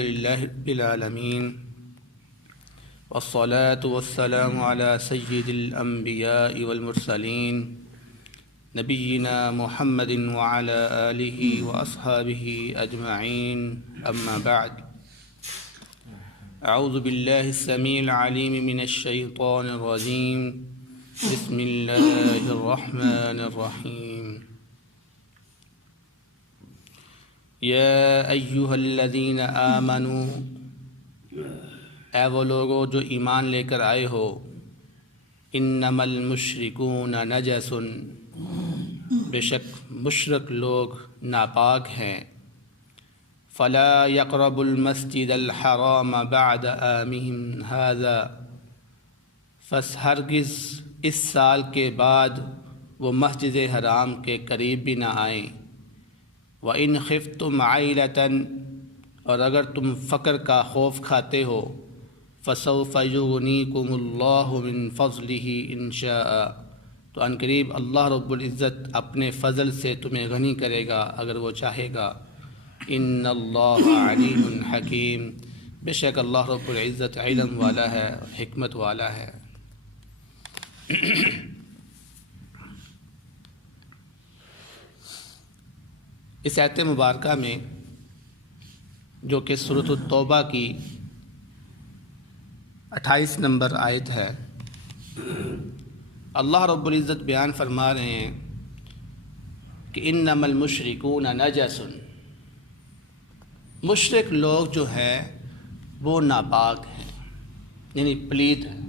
الحمد للہ رب العالمین والصلاة والسلام على سید الانبیاء والمرسلین نبینا محمد وعلى آلہ واصحابہ اجمعین اما بعد اعوذ باللہ السمیع العلیم من الشیطان الرجیم بسم اللہ الرحمن الرحیم یا ایہا الذین آمنوا، اے وہ لوگو جو ایمان لے کر آئے ہو، انما المشرکون نجس، بے شک مشرک لوگ ناپاک ہیں، فلا یقربوا المسجد الحرام بعد عامہم ھذا، پس ہرگز اس سال کے بعد وہ مسجد حرام کے قریب بھی نہ آئیں، وَإِنْ خِفْتُمْ عَيْلَةً، اور اگر تم فقر کا خوف کھاتے ہو، فَسَوْفَ يُغْنِيكُمُ اللَّهُ مِنْ فَضْلِهِ إِنْ شَاءَ، تو ان قریب اللہ رب العزت اپنے فضل سے تمہیں غنی کرے گا اگر وہ چاہے گا۔ ان اللہ علیم حکیم، بے شک اللہ رب العزت علم والا ہے، حکمت والا ہے۔ اس آیت مبارکہ میں جو کہ سورۃ التوبہ کی 28 نمبر آیت ہے، اللہ رب العزت بیان فرما رہے ہیں کہ انما المشرکون نجس، مشرک لوگ جو ہے وہ ناپاک ہیں، یعنی پلید ہیں۔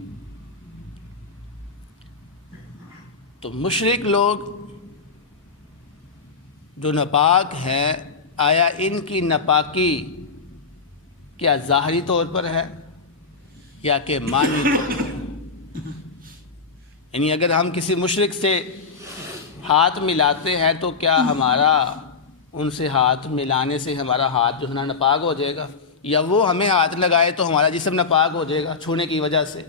تو مشرک لوگ جو ناپاک ہے، آیا ان کی ناپاکی کیا ظاہری طور پر ہے یا کہ معنی طور پر؟ یعنی اگر ہم کسی مشرک سے ہاتھ ملاتے ہیں تو کیا ہمارا ان سے ہاتھ ملانے سے ہمارا ہاتھ جو ہے نا ناپاک ہو جائے گا، یا وہ ہمیں ہاتھ لگائے تو ہمارا جسم ناپاک ہو جائے گا چھونے کی وجہ سے؟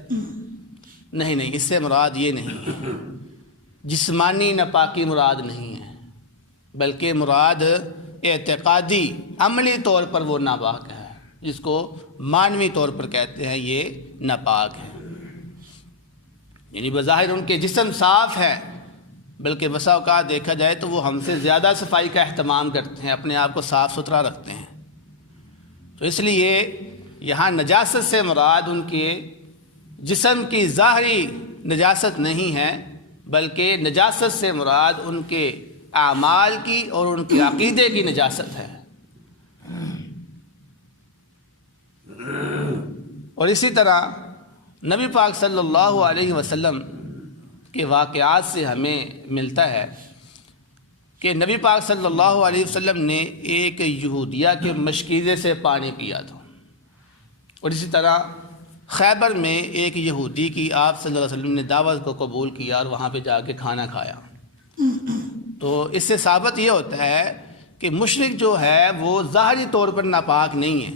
نہیں، اس سے مراد یہ نہیں، جسمانی ناپاکی مراد نہیں ہے، بلکہ مراد اعتقادی عملی طور پر وہ ناپاک ہے، جس کو معنوی طور پر کہتے ہیں یہ ناپاک ہے۔ یعنی بظاہر ان کے جسم صاف ہے، بلکہ بسا اوقات دیکھا جائے تو وہ ہم سے زیادہ صفائی کا اہتمام کرتے ہیں، اپنے آپ کو صاف ستھرا رکھتے ہیں۔ تو اس لیے یہاں نجاست سے مراد ان کے جسم کی ظاہری نجاست نہیں ہے، بلکہ نجاست سے مراد ان کے اعمال کی اور ان کے عقیدے کی نجاست ہے۔ اور اسی طرح نبی پاک صلی اللہ علیہ وسلم کے واقعات سے ہمیں ملتا ہے کہ نبی پاک صلی اللہ علیہ وسلم نے ایک یہودیہ کے مشکیزے سے پانی پیا تھا، اور اسی طرح خیبر میں ایک یہودی کی آپ صلی اللہ علیہ وسلم نے دعوت کو قبول کیا اور وہاں پہ جا کے کھانا کھایا۔ تو اس سے ثابت یہ ہوتا ہے کہ مشرک جو ہے وہ ظاہری طور پر ناپاک نہیں ہے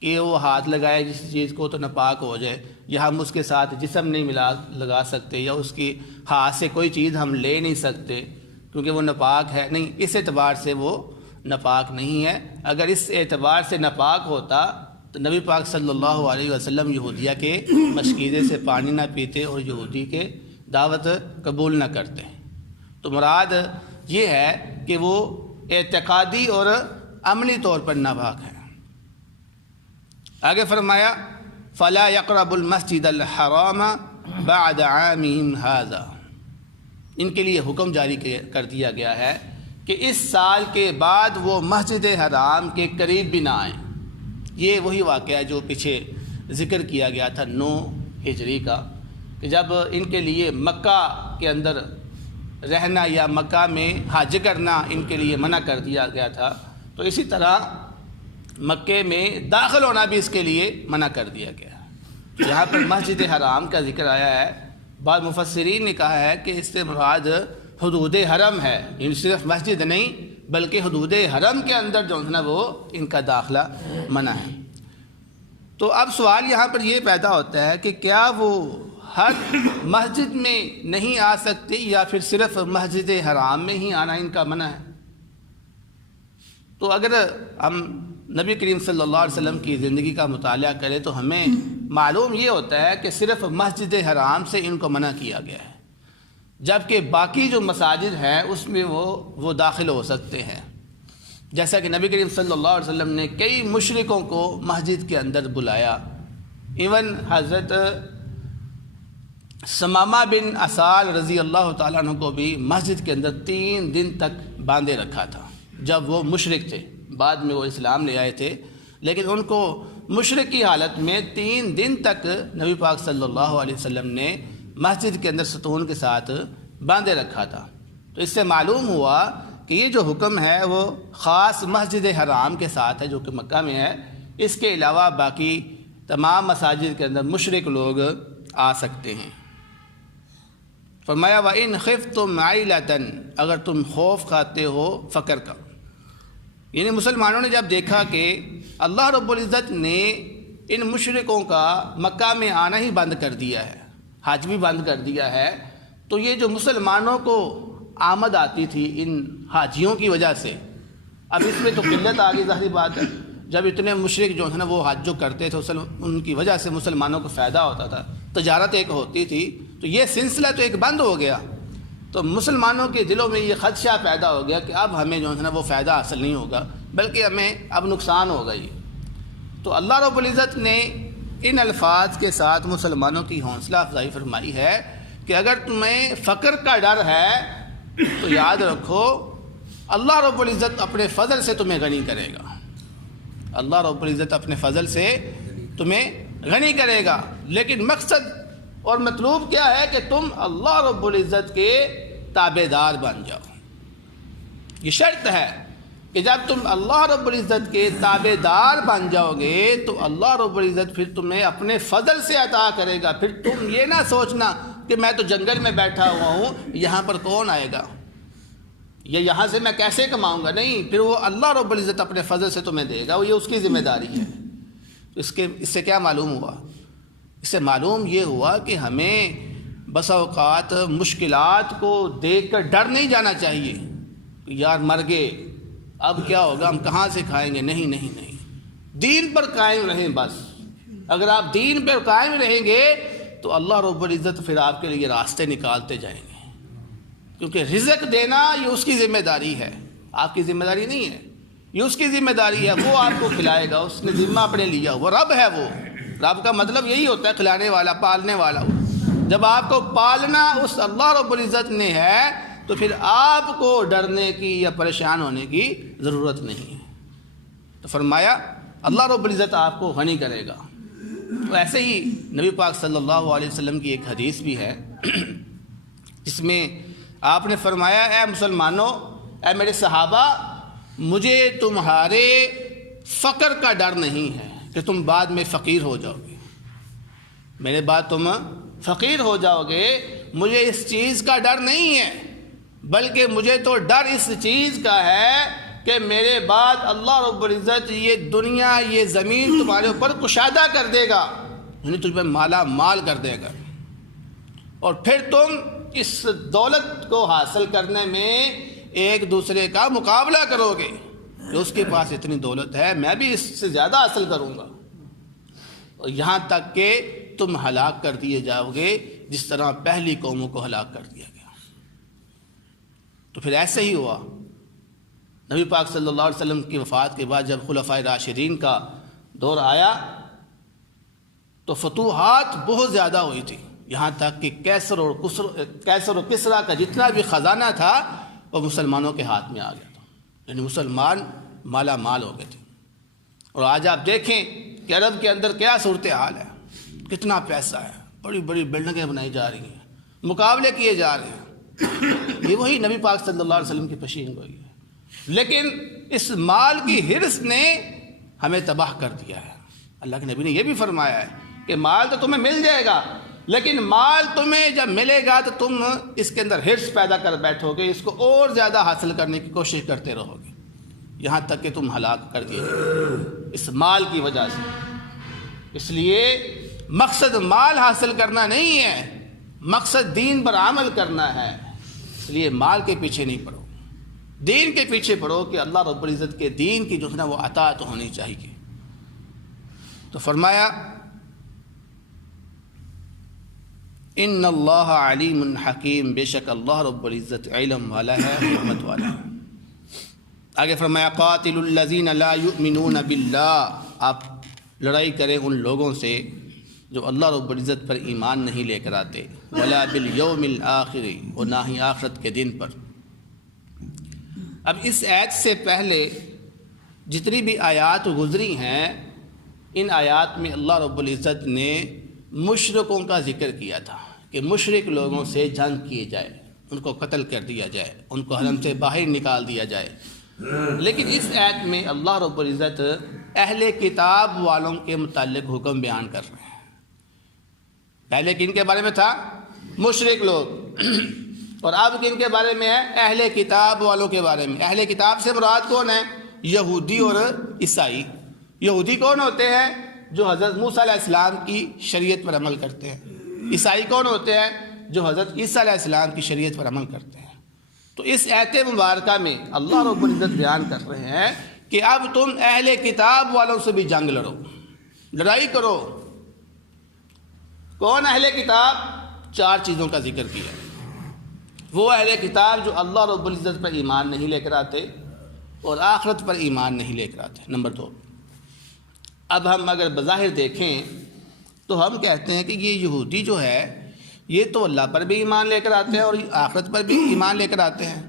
کہ وہ ہاتھ لگائے جس چیز کو تو ناپاک ہو جائے، یا ہم اس کے ساتھ جسم نہیں لگا سکتے، یا اس کی ہاتھ سے کوئی چیز ہم لے نہیں سکتے کیونکہ وہ ناپاک ہے، نہیں، اس اعتبار سے وہ ناپاک نہیں ہے۔ اگر اس اعتبار سے ناپاک ہوتا تو نبی پاک صلی اللہ علیہ وسلم یہودیہ کے مشکیزے سے پانی نہ پیتے اور یہودی کے دعوت قبول نہ کرتے۔ تو مراد یہ ہے کہ وہ اعتقادی اور عملی طور پر ناپاک ہے۔ آگے فرمایا فَلَا يَقْرَبُ الْمَسْجِدَ الْحَرَامَ بَعْدَ عَامِهِمْ هَذَا، ان کے لیے حکم جاری کر دیا گیا ہے کہ اس سال کے بعد وہ مسجد حرام کے قریب بھی نہ آئیں۔ یہ وہی واقعہ جو پیچھے ذکر کیا گیا تھا 9 ہجری کا، کہ جب ان کے لیے مکہ کے اندر رہنا یا مکہ میں حج کرنا ان کے لیے منع کر دیا گیا تھا، تو اسی طرح مکے میں داخل ہونا بھی اس کے لیے منع کر دیا گیا۔ یہاں پر مسجد حرام کا ذکر آیا ہے، بعض مفسرین نے کہا ہے کہ اس سے مراد حدود حرم ہے، یعنی صرف مسجد نہیں بلکہ حدود حرم کے اندر جو ہے نا وہ ان کا داخلہ منع ہے۔ تو اب سوال یہاں پر یہ پیدا ہوتا ہے کہ کیا وہ ہر مسجد میں نہیں آ سکتے یا پھر صرف مسجد حرام میں ہی آنا ان کا منع ہے؟ تو اگر ہم نبی کریم صلی اللہ علیہ وسلم کی زندگی کا مطالعہ کریں تو ہمیں معلوم یہ ہوتا ہے کہ صرف مسجد حرام سے ان کو منع کیا گیا ہے، جبکہ باقی جو مساجد ہیں اس میں وہ داخل ہو سکتے ہیں. جیسا کہ نبی کریم صلی اللہ علیہ وسلم نے کئی مشرکوں کو مسجد کے اندر بلایا. ایون حضرت ثمامہ بن اسال رضی اللہ تعالیٰ عنہ کو بھی مسجد کے اندر 3 دن تک باندھے رکھا تھا جب وہ مشرک تھے. بعد میں وہ اسلام لے آئے تھے، لیکن ان کو مشرک کی حالت میں 3 دن تک نبی پاک صلی اللہ علیہ وسلم نے مسجد کے اندر ستون کے ساتھ باندھے رکھا تھا. تو اس سے معلوم ہوا کہ یہ جو حکم ہے وہ خاص مسجد حرام کے ساتھ ہے جو کہ مکہ میں ہے. اس کے علاوہ باقی تمام مساجد کے اندر مشرک لوگ آ سکتے ہیں. فرمایا وَإِنْ خِفْتُمْ عَيْلَةً، اگر تم خوف کھاتے ہو فقر کا. یعنی مسلمانوں نے جب دیکھا کہ اللہ رب العزت نے ان مشرکوں کا مکہ میں آنا ہی بند کر دیا ہے، حج بھی بند کر دیا ہے، تو یہ جو مسلمانوں کو آمد آتی تھی ان حاجیوں کی وجہ سے، اب اس میں تو قلت آ گئی. ظاہری بات ہے، جب اتنے مشرک جو ہے نا وہ حج جو کرتے تھے ان کی وجہ سے مسلمانوں کو فائدہ ہوتا تھا، تجارت ایک ہوتی تھی، تو یہ سلسلہ تو ایک بند ہو گیا. تو مسلمانوں کے دلوں میں یہ خدشہ پیدا ہو گیا کہ اب ہمیں جو ہے نا وہ فائدہ حاصل نہیں ہوگا بلکہ ہمیں اب نقصان ہوگا. یہ تو اللہ رب العزت نے ان الفاظ کے ساتھ مسلمانوں کی حوصلہ افزائی فرمائی ہے کہ اگر تمہیں فقر کا ڈر ہے تو یاد رکھو اللہ رب العزت اپنے فضل سے تمہیں غنی کرے گا. اللہ رب العزت اپنے فضل سے تمہیں غنی کرے گا، لیکن مقصد اور مطلوب کیا ہے کہ تم اللہ رب العزت کے تابع دار بن جاؤ. یہ شرط ہے کہ جب تم اللہ رب العزت کے تابع دار بن جاؤ گے تو اللہ رب العزت پھر تمہیں اپنے فضل سے عطا کرے گا. پھر تم یہ نہ سوچنا کہ میں تو جنگل میں بیٹھا ہوا ہوں، یہاں پر کون آئے گا یا یہاں سے میں کیسے کماؤں گا. نہیں، پھر وہ اللہ رب العزت اپنے فضل سے تمہیں دے گا، وہ یہ اس کی ذمہ داری ہے. اس سے کیا معلوم ہوا؟ اس سے معلوم یہ ہوا کہ ہمیں بس اوقات مشکلات کو دیکھ کر ڈر نہیں جانا چاہیے کہ یار مر گئے اب کیا ہوگا، ہم کہاں سے کھائیں گے. نہیں نہیں نہیں، دین پر قائم رہیں. بس اگر آپ دین پر قائم رہیں گے تو اللہ رب العزت پھر آپ کے لیے راستے نکالتے جائیں گے، کیونکہ رزق دینا یہ اس کی ذمہ داری ہے، آپ کی ذمہ داری نہیں ہے. یہ اس کی ذمہ داری ہے، وہ آپ کو کھلائے گا، اس نے ذمہ اپنے لیا. وہ رب ہے، وہ رب کا مطلب یہی ہوتا ہے کھلانے والا، پالنے والا. جب آپ کو پالنا اس اللہ رب العزت نے ہے تو پھر آپ کو ڈرنے کی یا پریشان ہونے کی ضرورت نہیں ہے. تو فرمایا اللہ رب العزت آپ کو غنی کرے گا. تو ایسے ہی نبی پاک صلی اللہ علیہ وسلم کی ایک حدیث بھی ہے جس میں آپ نے فرمایا اے مسلمانوں، اے میرے صحابہ، مجھے تمہارے فقر کا ڈر نہیں ہے کہ تم بعد میں فقیر ہو جاؤ گے. میرے بعد تم فقیر ہو جاؤ گے، مجھے اس چیز کا ڈر نہیں ہے، بلکہ مجھے تو ڈر اس چیز کا ہے کہ میرے بعد اللہ رب العزت یہ دنیا، یہ زمین تمہارے اوپر کشادہ کر دے گا، یعنی تجھ پہ مالا مال کر دے گا، اور پھر تم اس دولت کو حاصل کرنے میں ایک دوسرے کا مقابلہ کرو گے کہ اس کے پاس اتنی دولت ہے، میں بھی اس سے زیادہ حاصل کروں گا، اور یہاں تک کہ تم ہلاک کر دیے جاؤ گے جس طرح پہلی قوموں کو ہلاک کر دیا گیا. تو پھر ایسے ہی ہوا. نبی پاک صلی اللہ علیہ وسلم کی وفات کے بعد جب خلفائے راشدین کا دور آیا تو فتوحات بہت زیادہ ہوئی تھی، یہاں تک کہ کیسر و کسریٰ کا جتنا بھی خزانہ تھا وہ مسلمانوں کے ہاتھ میں آ گیا تھا، یعنی مسلمان مالا مال ہو گئے تھے. اور آج آپ دیکھیں کہ عرب کے اندر کیا صورتحال ہے، کتنا پیسہ ہے، بڑی بڑی بلڈنگیں بنائی جا رہی ہیں، مقابلے کیے جا رہے ہیں. یہ وہی نبی پاک صلی اللہ علیہ وسلم کی پیشین گوئی ہے. لیکن اس مال کی حرص نے ہمیں تباہ کر دیا ہے. اللہ کے نبی نے یہ بھی فرمایا ہے کہ مال تو تمہیں مل جائے گا، لیکن مال تمہیں جب ملے گا تو تم اس کے اندر حرص پیدا کر بیٹھو گے، اس کو اور زیادہ حاصل کرنے کی کوشش کرتے رہو گے، یہاں تک کہ تم ہلاک کر دیے اس مال کی وجہ سے. اس لیے مقصد مال حاصل کرنا نہیں ہے، مقصد دین پر عمل کرنا ہے. اس لیے مال کے پیچھے نہیں پڑو. دین کے پیچھے پڑو کہ اللہ رب العزت کے دین کی جو ہے نا وہ اطاعت ہونی چاہیے۔ تو فرمایا ان اللہ علیم حکیم، بے شک اللہ رب العزت علم والا ہے، حکمت والا ہے۔ آگے فرمایا قاتل الذین لا یؤمنون باللہ، آپ لڑائی کریں ان لوگوں سے جو اللہ رب العزت پر ایمان نہیں لے کر آتے، ولا بالیوم الآخر، اور نہ ہی آخرت کے دن پر۔ اب اس آیت سے پہلے جتنی بھی آیات گزری ہیں، ان آیات میں اللہ رب العزت نے مشرکوں کا ذکر کیا تھا کہ مشرک لوگوں سے جنگ کی جائے، ان کو قتل کر دیا جائے، ان کو حرم سے باہر نکال دیا جائے۔ لیکن اس آیت میں اللہ رب العزت اہل کتاب والوں کے متعلق حکم بیان کر رہے ہیں۔ پہلے کن کے بارے میں تھا؟ مشرک لوگ، اور اب کن کے بارے میں ہے؟ اہل کتاب والوں کے بارے میں۔ اہل کتاب سے مراد کون ہے؟ یہودی اور عیسائی۔ یہودی کون ہوتے ہیں؟ جو حضرت موسیٰ علیہ السلام کی شریعت پر عمل کرتے ہیں۔ عیسائی کون ہوتے ہیں؟ جو حضرت عیسیٰ علیہ السلام کی شریعت پر عمل کرتے ہیں۔ تو اس آیت مبارکہ میں اللہ رب العزت بیان کر رہے ہیں کہ اب تم اہل کتاب والوں سے بھی جنگ لڑو، لڑائی کرو۔ کون اہل کتاب؟ 4 چیزوں کا ذکر کیا۔ وہ اہل کتاب جو اللہ رب العزت پر ایمان نہیں لے کر آتے اور آخرت پر ایمان نہیں لے کر آتے۔ نمبر 2، اب ہم اگر بظاہر دیکھیں تو ہم کہتے ہیں کہ یہ یہودی جو ہے یہ تو اللہ پر بھی ایمان لے کر آتے ہیں اور آخرت پر بھی ایمان لے کر آتے ہیں،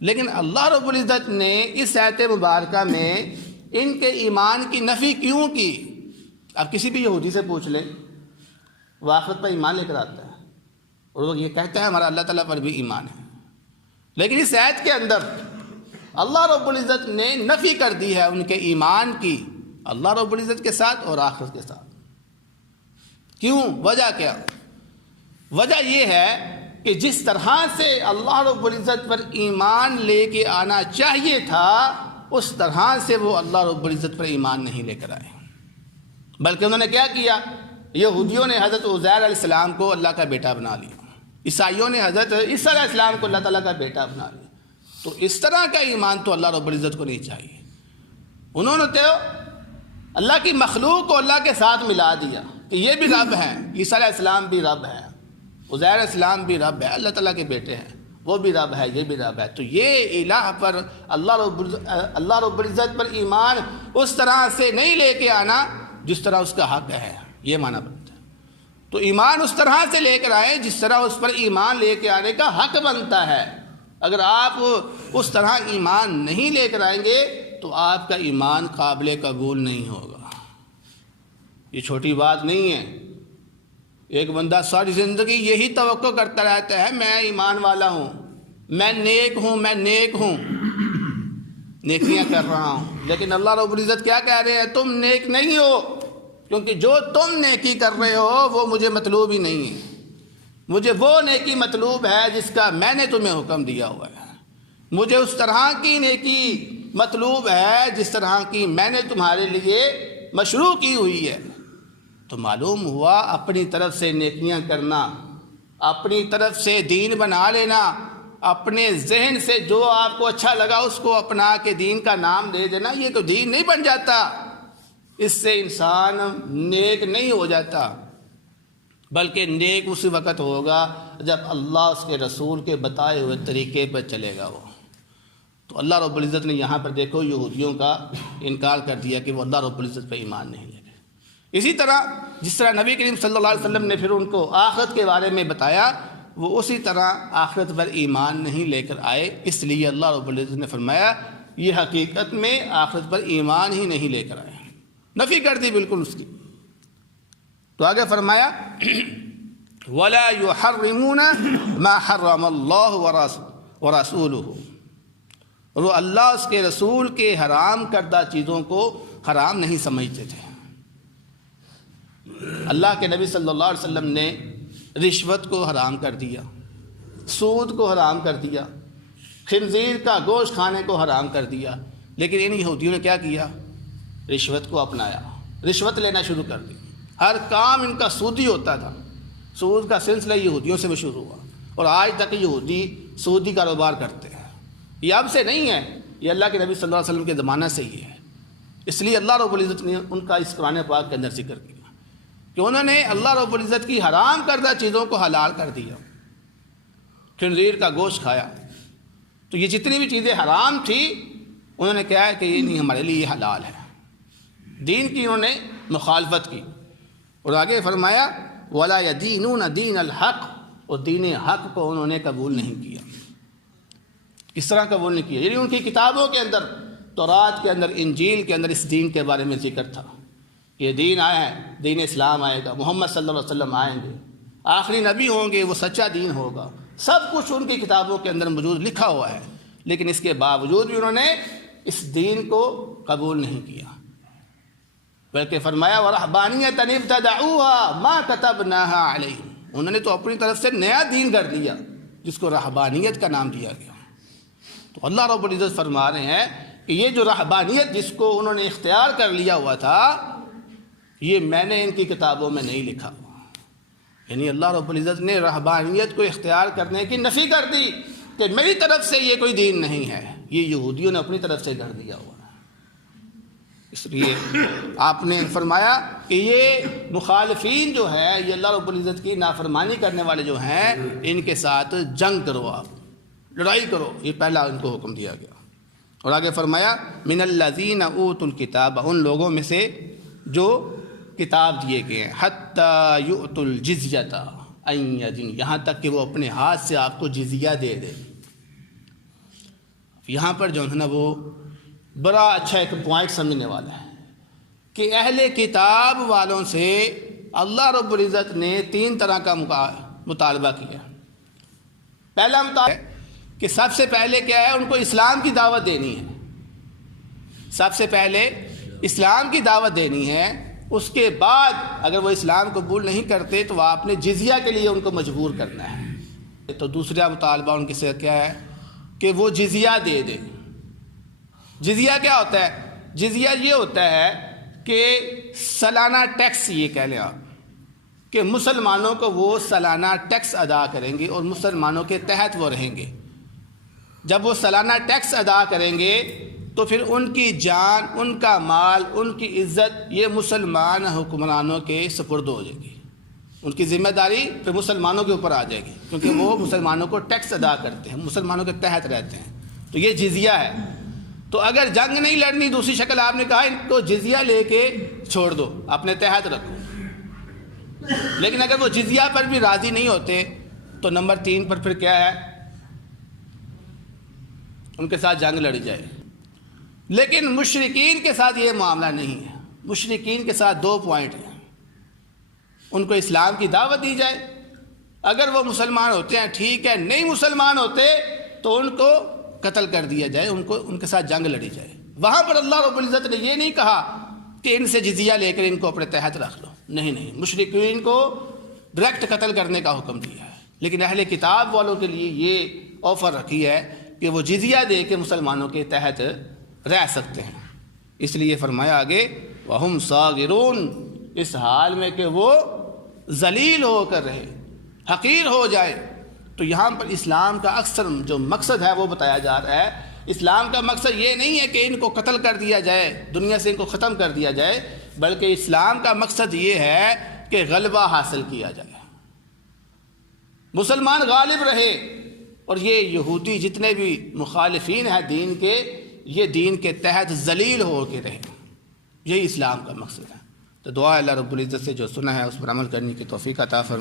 لیکن اللہ رب العزت نے اس آیت مبارکہ میں ان کے ایمان کی نفی کیوں کی؟ اب کسی بھی یہودی سے پوچھ لیں، وہ آخرت پر ایمان لے کر آتا ہے اور وہ یہ کہتا ہے ہمارا اللہ تعالیٰ پر بھی ایمان ہے، لیکن اس آیت کے اندر اللہ رب العزت نے نفی کر دی ہے ان کے ایمان کی، اللہ رب العزت کے ساتھ اور آخرت کے ساتھ۔ کیوں؟ وجہ کیا؟ وجہ یہ ہے کہ جس طرح سے اللہ رب العزت پر ایمان لے کے آنا چاہیے تھا اس طرح سے وہ اللہ رب العزت پر ایمان نہیں لے کر آئے، بلکہ انہوں نے کیا کیا؟ یہودیوں نے حضرت عزیر علیہ السلام کو اللہ کا بیٹا بنا لیا، عیسائیوں نے حضرت عیسیٰ علیہ السلام کو اللہ تعالیٰ کا بیٹا بنا لیا۔ تو اس طرح کا ایمان تو اللہ رب العزت کو نہیں چاہیے۔ انہوں نے تو اللہ کی مخلوق کو اللہ کے ساتھ ملا دیا کہ یہ بھی رب ہیں، عیسیٰ علیہ السلام بھی رب ہے، عزیر علیہ السلام بھی رب ہے، اللہ تعالیٰ کے بیٹے ہیں، وہ بھی رب ہے، یہ بھی رب ہے۔ تو یہ الہ پر اللہ رب العزت پر ایمان اس طرح سے نہیں لے کے آنا جس طرح اس کا حق ہے، یہ معنی بنتا ہے۔ تو ایمان اس طرح سے لے کر آئیں جس طرح اس پر ایمان لے کے آنے کا حق بنتا ہے۔ اگر آپ اس طرح ایمان نہیں لے کر آئیں گے تو آپ کا ایمان قابل قبول نہیں ہوگا۔ یہ چھوٹی بات نہیں ہے۔ ایک بندہ ساری زندگی یہی توقع کرتا رہتا ہے میں ایمان والا ہوں، میں نیک ہوں، میں نیک ہوں، نیکیاں کر رہا ہوں، لیکن اللہ رب العزت کیا کہہ رہے ہیں؟ تم نیک نہیں ہو، کیونکہ جو تم نیکی کر رہے ہو وہ مجھے مطلوب ہی نہیں ہے۔ مجھے وہ نیکی مطلوب ہے جس کا میں نے تمہیں حکم دیا ہوا ہے، مجھے اس طرح کی نیکی مطلوب ہے جس طرح کی میں نے تمہارے لیے مشروع کی ہوئی ہے۔ تو معلوم ہوا اپنی طرف سے نیکیاں کرنا، اپنی طرف سے دین بنا لینا، اپنے ذہن سے جو آپ کو اچھا لگا اس کو اپنا کے دین کا نام دے دینا، یہ کوئی دین نہیں بن جاتا۔ اس سے انسان نیک نہیں ہو جاتا، بلکہ نیک اس وقت ہوگا جب اللہ اس کے رسول کے بتائے ہوئے طریقے پر چلے گا وہ۔ تو اللہ رب العزت نے یہاں پر دیکھو یہودیوں کا انکار کر دیا کہ وہ اللہ رب العزت پر ایمان نہیں لے گئے۔ اسی طرح جس طرح نبی کریم صلی اللہ علیہ وسلم نے پھر ان کو آخرت کے بارے میں بتایا، وہ اسی طرح آخرت پر ایمان نہیں لے کر آئے، اس لیے اللہ رب العزت نے فرمایا یہ حقیقت میں آخرت پر ایمان ہی نہیں لے کر آئے، نفی کر دی بالکل اس کی۔ تو آگے فرمایا وَلَا يُحَرِّمُونَ مَا حَرَّمَ اللَّهُ وَرَسُولُهُ، اور وہ اللہ اس کے رسول کے حرام کردہ چیزوں کو حرام نہیں سمجھتے تھے۔ اللہ کے نبی صلی اللہ علیہ وسلم نے رشوت کو حرام کر دیا، سود کو حرام کر دیا، خنزیر کا گوشت کھانے کو حرام کر دیا، لیکن ان یہودیوں نے کیا کیا؟ رشوت کو اپنایا، رشوت لینا شروع کر دی۔ ہر کام ان کا سودی ہوتا تھا، سود کا سلسلہ یہودیوں سے بھی شروع ہوا، اور آج تک یہودی سودی کاروبار کرتے ہیں۔ یہ اب سے نہیں ہے، یہ اللہ کے نبی صلی اللہ علیہ وسلم کے زمانہ سے ہی ہے۔ اس لیے اللہ رب العزت نے ان کا اس قرآن پاک کے اندر ذکر کیا کہ انہوں نے اللہ رب العزت کی حرام کردہ چیزوں کو حلال کر دیا، خنزیر کا گوشت کھایا۔ تو یہ جتنی بھی چیزیں حرام تھی انہوں نے کہا ہے کہ یہ نہیں، ہمارے لیے یہ حلال ہے۔ دین کی انہوں نے مخالفت کی، اور آگے فرمایا وَلَا يَدِينُونَ دِينَ الْحَقِّ، اور دین حق کو انہوں نے قبول نہیں کیا۔ کس طرح قبول نہیں کیا؟ یعنی ان کی کتابوں کے اندر، تورات کے اندر، انجیل کے اندر اس دین کے بارے میں ذکر تھا، یہ دین آیا ہے، دین اسلام آئے گا، محمد صلی اللہ علیہ وسلم آئیں گے، آخری نبی ہوں گے، وہ سچا دین ہوگا، سب کچھ ان کی کتابوں کے اندر موجود لکھا ہوا ہے، لیکن اس کے باوجود بھی انہوں نے اس دین کو قبول نہیں کیا، بلکہ فرمایا وَرَحْبَانِيَّةً ابْتَدَعُوهَا مَا كَتَبْنَاهَا عَلَيْهِمْ، انہوں نے تو اپنی طرف سے نیا دین کر دیا جس کو رہبانیت کا نام دیا گیا۔ تو اللہ رب العزت فرما رہے ہیں کہ یہ جو رہبانیت جس کو انہوں نے اختیار کر لیا ہوا تھا، یہ میں نے ان کی کتابوں میں نہیں لکھا ہوا۔ یعنی اللہ رب العزت نے رہبانیت کو اختیار کرنے کی نفی کر دی کہ میری طرف سے یہ کوئی دین نہیں ہے، یہ یہودیوں نے اپنی طرف سے کر دیا ہوا ہے۔ اس لیے آپ نے فرمایا کہ یہ مخالفین جو ہے، یہ اللہ رب العزت کی نافرمانی کرنے والے جو ہیں، ان کے ساتھ جنگ کرو، آپ لڑائی کرو، یہ پہلا ان کو حکم دیا گیا۔ اور آگے فرمایا من الذین اوتوا الکتاب، ان لوگوں میں سے جو کتاب دیے گئے ہیں، حتی یؤتوا الجزیۃ عن ید، یہاں تک کہ وہ اپنے ہاتھ سے آپ کو جزیہ دے دے۔ یہاں پر جو ہے نا وہ بڑا اچھا ایک پوائنٹ سمجھنے والا ہے کہ اہل کتاب والوں سے اللہ رب العزت نے 3 طرح کا مطالبہ کیا۔ پہلا مطالبہ کہ سب سے پہلے کیا ہے، ان کو اسلام کی دعوت دینی ہے، سب سے پہلے اسلام کی دعوت دینی ہے، اس کے بعد اگر وہ اسلام قبول نہیں کرتے تو آپ نے جزیہ کے لیے ان کو مجبور کرنا ہے۔ تو دوسرا مطالبہ ان کے سے کیا ہے کہ وہ جزیہ دے دے۔ جزیہ کیا ہوتا ہے؟ جزیہ یہ ہوتا ہے کہ سالانہ ٹیکس، یہ کہہ لیں آپ کہ مسلمانوں کو وہ سالانہ ٹیکس ادا کریں گے اور مسلمانوں کے تحت وہ رہیں گے۔ جب وہ سالانہ ٹیکس ادا کریں گے تو پھر ان کی جان، ان کا مال، ان کی عزت یہ مسلمان حکمرانوں کے سپرد ہو جائے گی، ان کی ذمہ داری پھر مسلمانوں کے اوپر آ جائے گی، کیونکہ وہ مسلمانوں کو ٹیکس ادا کرتے ہیں، مسلمانوں کے تحت رہتے ہیں۔ تو یہ جزیہ ہے۔ تو اگر جنگ نہیں لڑنی، دوسری شکل آپ نے کہا ان کو جزیہ لے کے چھوڑ دو، اپنے تحت رکھو۔ لیکن اگر وہ جزیہ پر بھی راضی نہیں ہوتے تو نمبر 3 پر پھر کیا ہے، ان کے ساتھ جنگ لڑی جائے۔ لیکن مشرکین کے ساتھ یہ معاملہ نہیں ہے۔ مشرکین کے ساتھ 2 پوائنٹ ہیں، ان کو اسلام کی دعوت دی جائے، اگر وہ مسلمان ہوتے ہیں ٹھیک ہے، نہیں مسلمان ہوتے تو ان کو قتل کر دیا جائے، ان کے ساتھ جنگ لڑی جائے۔ وہاں پر اللہ رب العزت نے یہ نہیں کہا کہ ان سے جزیہ لے کر ان کو اپنے تحت رکھ لو، نہیں، مشرکین کو ڈائریکٹ قتل کرنے کا حکم دیا ہے، لیکن اہل کتاب والوں کے لیے یہ آفر رکھی ہے کہ وہ جزیہ دے کے مسلمانوں کے تحت رہ سکتے ہیں۔ اس لیے فرمایا آگے وَهُمْ صَاغِرُونَ، اس حال میں کہ وہ ذلیل ہو کر رہے، حقیر ہو جائے۔ تو یہاں پر اسلام کا اکثر جو مقصد ہے وہ بتایا جا رہا ہے۔ اسلام کا مقصد یہ نہیں ہے کہ ان کو قتل کر دیا جائے، دنیا سے ان کو ختم کر دیا جائے، بلکہ اسلام کا مقصد یہ ہے کہ غلبہ حاصل کیا جائے، مسلمان غالب رہے، اور یہ یہودی جتنے بھی مخالفین ہیں دین کے، یہ دین کے تحت ذلیل ہو کے رہے۔ یہی اسلام کا مقصد ہے۔ تو دعا اللہ رب العزت سے جو سنا ہے اس پر عمل کرنے کی توفیق عطا فرمائے۔